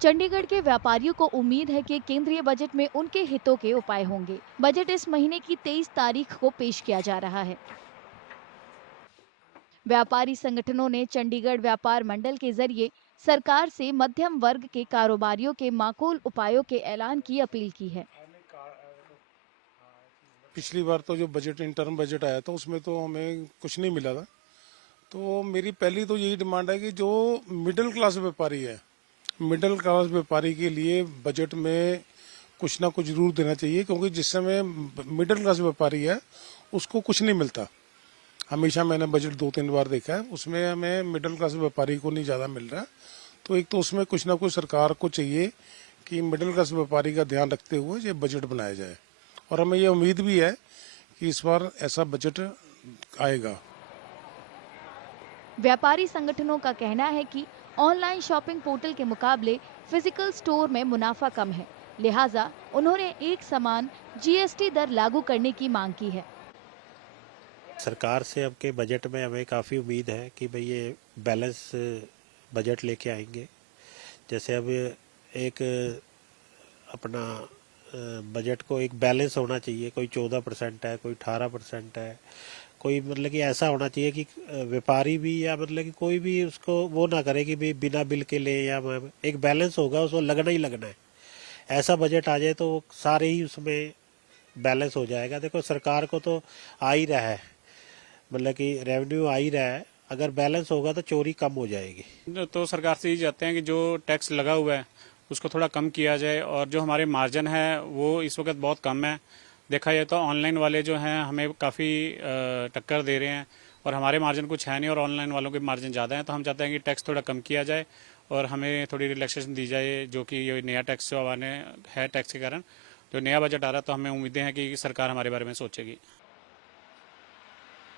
चंडीगढ़ के व्यापारियों को उम्मीद है कि केंद्रीय बजट में उनके हितों के उपाय होंगे। बजट इस महीने की 23 तारीख को पेश किया जा रहा है। व्यापारी संगठनों ने चंडीगढ़ व्यापार मंडल के जरिए सरकार से मध्यम वर्ग के कारोबारियों के माकूल उपायों के ऐलान की अपील की है। पिछली बार तो जो बजट इंटर्म बजट आया था उसमें तो हमें कुछ नहीं मिला था। तो मेरी पहली तो यही डिमांड है कि जो मिडिल क्लास व्यापारी है, मिडिल क्लास व्यापारी के लिए बजट में कुछ ना कुछ जरूर देना चाहिए, क्योंकि जिस समय मिडिल क्लास व्यापारी है उसको कुछ नहीं मिलता। हमेशा मैंने बजट 2-3 बार देखा है, उसमें हमें मिडिल क्लास व्यापारी को नहीं ज़्यादा मिल रहा। तो एक तो उसमें कुछ ना कुछ सरकार को चाहिए कि मिडिल क्लास व्यापारी का ध्यान रखते हुए ये बजट बनाया जाए, और हमें ये उम्मीद भी है कि इस बार ऐसा बजट आएगा। व्यापारी संगठनों का कहना है कि ऑनलाइन शॉपिंग पोर्टल के मुकाबले फिजिकल स्टोर में मुनाफा कम है, लिहाजा उन्होंने एक समान जीएसटी दर लागू करने की मांग की है। सरकार से अब के बजट में हमें काफ़ी उम्मीद है कि भाई ये बैलेंस बजट लेके आएंगे। जैसे अब एक अपना बजट को एक बैलेंस होना चाहिए, कोई 14% है, कोई 18% है, कोई मतलब कि ऐसा होना चाहिए कि व्यापारी भी या मतलब कि कोई भी उसको वो ना करे कि भाई बिना बिल के ले, या एक बैलेंस होगा, उसको लगना ही लगना है। ऐसा बजट आ जाए तो सारे ही उसमें बैलेंस हो जाएगा। देखो सरकार को तो आ ही रहा है, मतलब कि रेवेन्यू आ ही रहा है, अगर बैलेंस होगा तो चोरी कम हो जाएगी। तो सरकार से ये चाहते हैं कि जो टैक्स लगा हुआ है उसको थोड़ा कम किया जाए, और जो हमारे मार्जिन है वो इस वक्त बहुत कम है। देखा जाए तो ऑनलाइन वाले जो हैं हमें काफ़ी टक्कर दे रहे हैं, और हमारे मार्जिन कुछ है नहीं और ऑनलाइन वालों के मार्जिन ज़्यादा हैं। तो हम चाहते हैं कि टैक्स थोड़ा कम किया जाए और हमें थोड़ी रिलैक्सेशन दी जाए, जो कि ये नया टैक्स जो आने है टैक्स के कारण जो नया बजट आ रहा है, तो हमें उम्मीदें हैं कि सरकार हमारे बारे में सोचेगी।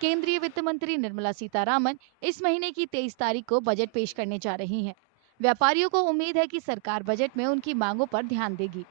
केंद्रीय वित्त मंत्री निर्मला सीतारामन इस महीने की 23 तारीख को बजट पेश करने जा रही हैं। व्यापारियों को उम्मीद है कि सरकार बजट में उनकी मांगों पर ध्यान देगी।